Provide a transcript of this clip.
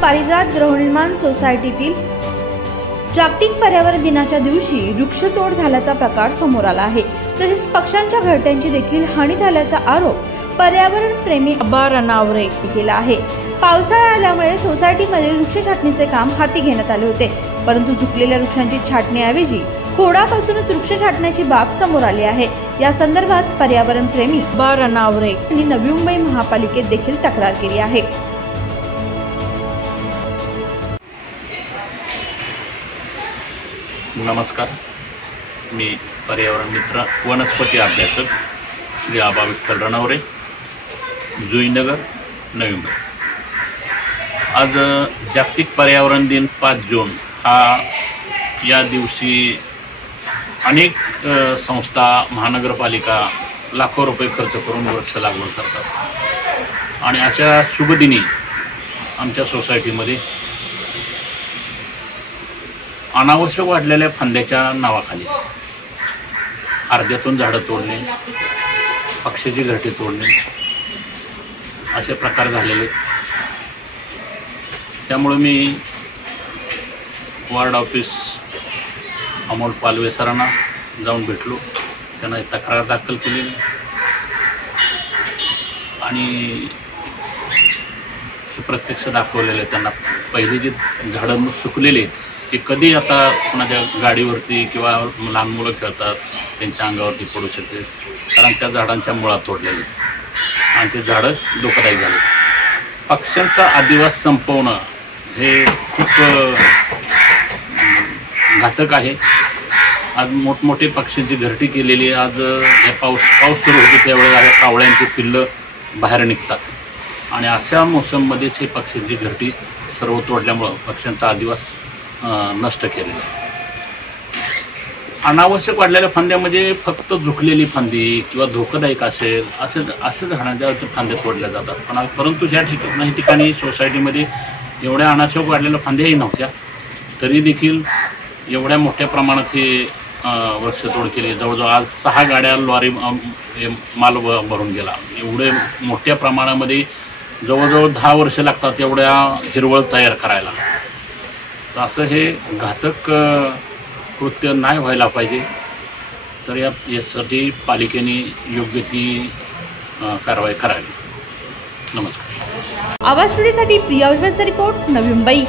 पारिजात गृहनिर्माण सोसायटीतील जागतिक पर्यावरण दिनाच्या दिवशी वृक्षतोड झाल्याचा प्रकार समोर आला आहे। तसेच पक्ष्यांच्या घरट्यांची देखील हानी झाल्याचा आरोप पर्यावरण प्रेमी अब्बा रनावरे यांनी केला आहे। पावसाळा आल्यामुळे सोसायटीमध्ये वृक्ष छाटणीचे काम हाती घेण्यात आले होते, परंतु झुकलेल्या वृक्षांची छाटणीऐवजी खोडापासूनच वृक्ष छाटण्याची बाब समोर आली आहे। या संदर्भात पर्यावरण प्रेमी अब्बा रनावरे यांनी नवी मुंबई महापालिकेत देखील तक्रार केली आहे। नमस्कार, मी पर्यावरण मित्र वनस्पती अभ्यासक श्री आबा विठ्ठल रनावरे, जुईनगर, नवी मुंबई। आज जागतिक पर्यावरण दिन 5 जून हा या दिवशी अनेक संस्था, महानगरपालिका लाखो रुपये खर्च करून वृक्ष लागवड करतात आणि अशा शुभ दिनी आमच्या सोसायटीमध्ये अनावश्यक वाढलेल्या फांद्याच्या नावाखाली अर्ध्यातून झाडं तोडणे, पक्ष्याची घरटी तोडणे असे प्रकार झालेले। त्यामुळे मी वार्ड ऑफिस अमोल पालवे सरांना जाऊन भेटलो, त्यांना तक्रार दाखल केली आणि प्रत्यक्ष दाखवलेले त्यांना पहिले जे झाडं सुकलेले आहेत ते कधी आता कोणाच्या गाडीवरती किंवा लहान मुलं खेळतात त्यांच्या अंगावरती पडू शकते, कारण त्या झाडांच्या मुळा तोडलेल्या आहेत आणि ते झाडं धोकादायी झाले। पक्ष्यांचा अधिवास संपवणं हे खूप घातक आहे। आज मोठमोठे पक्ष्यांची घरटी केलेली, आज हे पाऊस सुरू होतो त्यावेळेला ह्या कावळ्यांची पिल्लं बाहेर निघतात आणि अशा मोसममध्येच हे पक्ष्यांची घरटी सर्व तोडल्यामुळं पक्ष्यांचा अधिवास नष्ट केले। अनावश्यक वाढलेल्या फांद्यामध्ये फक्त झुकलेली फांदी किंवा धोकादायक असेल असे झाडांच्या फांद्या तोडल्या जातात, परंतु ज्या ठिकाणी सोसायटीमध्ये एवढ्या अनावश्यक वाढलेल्या फांद्याही नव्हत्या तरी देखील एवढ्या मोठ्या प्रमाणात हे वृक्षतोड केली। जवळजवळ आज 6 गाड्या लॉरी माल भरून गेला। एवढे मोठ्या प्रमाणामध्ये जवळजवळ 10 वर्ष लागतात एवढ्या हिरवळ तयार करायला। तर असं हे घातक कृत्य नाही व्हायला पाहिजे, तर यासाठी पालिकेने योग्य ती कारवाई करावी। नमस्कार। आवाज स्टुडिओसाठी प्रिया उजवेचा रिपोर्ट, नवी मुंबई।